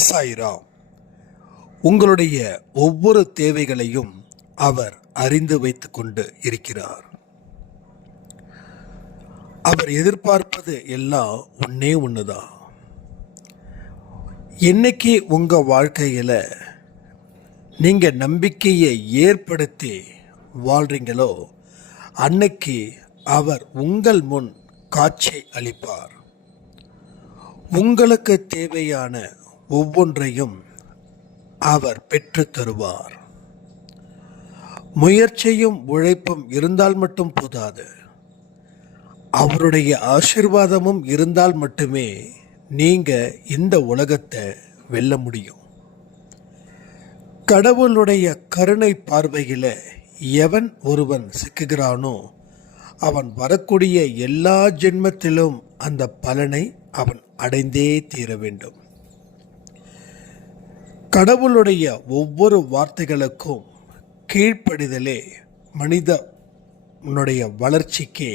சாய்ராம். உங்களுடைய ஒவ்வொரு தேவைகளையும் அவர் அறிந்து வைத்துக் கொண்டு இருக்கிறார். அவர் எதிர்பார்ப்பது எல்லாம் ஒன்னே ஒண்ணுதான். என்னைக்கு உங்க வாழ்க்கையில நீங்க நம்பிக்கையை ஏற்படுத்தி வாழ்றீங்களோ அன்னைக்கு அவர் உங்கள் முன் காட்சி அளிப்பார். உங்களுக்கு தேவையான ஒவ்வொன்றையும் அவர் பெற்று தருவார். முயற்சியும் உழைப்பும் இருந்தால் மட்டும் போதாது, அவருடைய ஆசீர்வாதமும் இருந்தால் மட்டுமே நீங்க இந்த உலகத்தை வெல்ல முடியும். கடவுளுடைய கருணை பார்வையில எவன் ஒருவன் சிக்குகிறானோ அவன் வரக்கூடிய எல்லா ஜென்மத்திலும் அந்த பலனை அவன் அடைந்தே தீர வேண்டும். கடவுளுடைய ஒவ்வொரு வார்த்தைகளுக்கும் கீழ்ப்படிதலே மனிதனுடைய வளர்ச்சிக்கு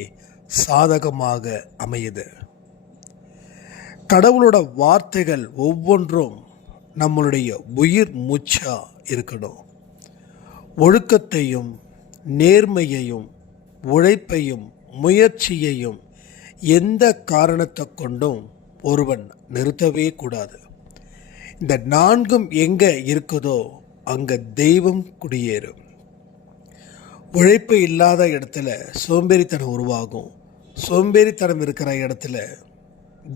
சாதகமாக அமையுது. கடவுளோட வார்த்தைகள் ஒவ்வொன்றும் நம்மளுடைய உயிர் மூச்சா இருக்கணும். ஒழுக்கத்தையும் நேர்மையையும் உழைப்பையும் முயற்சியையும் எந்த காரணத்தை கொண்டும் ஒருவன் நிறுத்தவே கூடாது. இந்த நான்கும் எங்க இருக்குதோ அங்க தெய்வம் குடியேறும். உழைப்பு இல்லாத இடத்துல சோம்பேறித்தனம் உருவாகும். சோம்பேறித்தனம் இருக்கிற இடத்துல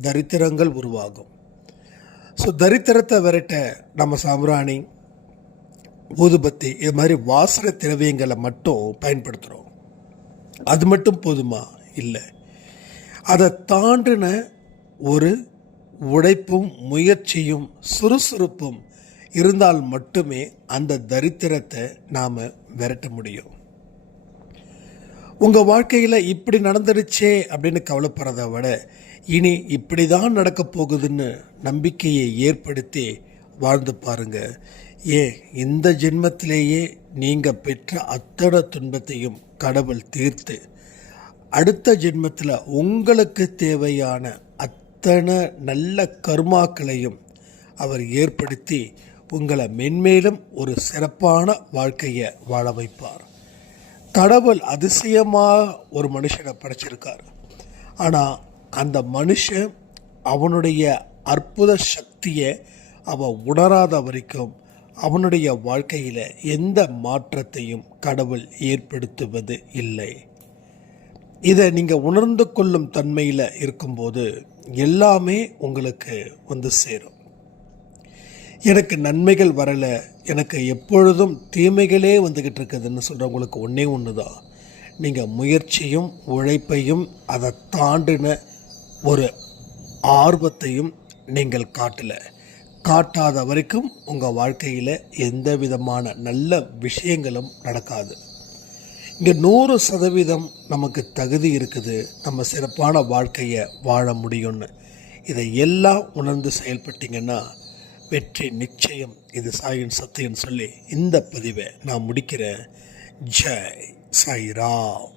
தரித்திரங்கள் உருவாகும். ஸோ தரித்திரத்தை விரட்ட நம்ம சாம்பிராணி, ஊதுபத்தி இது மாதிரி வாசனை திரவியங்களை மட்டும் பயன்படுத்துகிறோம். அது மட்டும் போதுமா? இல்லை. அதை தாண்டின ஒரு உழைப்பும் முயற்சியும் சுறுசுறுப்பும் இருந்தால் மட்டுமே அந்த தரித்திரத்தை நாம் விரட்ட முடியும். உங்கள் வாழ்க்கையில் இப்படி நடந்துருச்சே அப்படின்னு கவலைப்படுறத விட இனி இப்படி தான் நடக்க போகுதுன்னு நம்பிக்கையை ஏற்படுத்தி வாழ்ந்து பாருங்க. இந்த ஜென்மத்திலேயே நீங்கள் பெற்ற அத்தனை துன்பத்தையும் கடவுள் தீர்த்து அடுத்த ஜென்மத்தில் உங்களுக்கு தேவையான அத்தனை நல்ல கர்மாக்களையும் அவர் ஏற்படுத்தி உங்களை மென்மேலும் ஒரு சிறப்பான வாழ்க்கையை வாழ வைப்பார். கடவுள் அதிசயமாக ஒரு மனுஷனை படைச்சிருக்கார். ஆனால் அந்த மனுஷன் அவனுடைய அற்புத சக்தியை அவன் உணராத வரைக்கும் அவனுடைய வாழ்க்கையில் எந்த மாற்றத்தையும் கடவுள் ஏற்படுத்துவது இல்லை. இதை நீங்கள் உணர்ந்து கொள்ளும் தன்மையில் இருக்கும்போது எல்லாமே உங்களுக்கு வந்து சேரும். எனக்கு நன்மைகள் வரலை, எனக்கு எப்பொழுதும் தீமைகளே வந்துக்கிட்டு இருக்குதுன்னு சொல்கிறவங்களுக்கு ஒன்றே ஒன்று தான். நீங்கள் முயற்சியும் உழைப்பையும் அதை தாண்டின ஒரு ஆர்வத்தையும் நீங்கள் காட்டாத வரைக்கும் உங்கள் வாழ்க்கையில் எந்த விதமான நல்ல விஷயங்களும் நடக்காது. இங்கே 100% நமக்கு தகுதி இருக்குது, நம்ம சிறப்பான வாழ்க்கையை வாழ முடியும்னு. இதை எல்லாம் உணர்ந்து செயல்பட்டீங்கன்னா வெற்றி நிச்சயம். இது சாயின் சத்தியன்னு சொல்லி இந்த பதிவை நான் முடிக்கிறேன். ஜெய் சாய்ராம்.